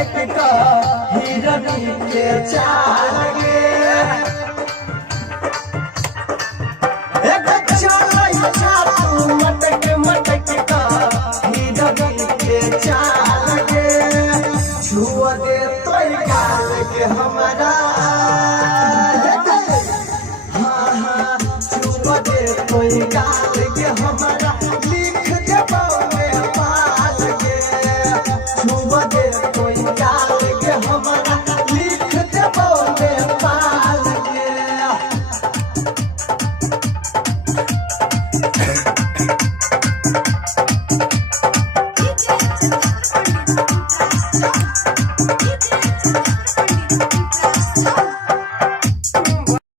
मटक का हिरनी के चाल गे तू मटक मटक का हिरनी के चाल गे छुआ दे तो गाल के हमारा हाँ हाँ छुआ दे तो गाल के हमारा लिख देबो में पाल गे छुआ दे तो गाल के हमारा लिख देबो में पाल गे DJ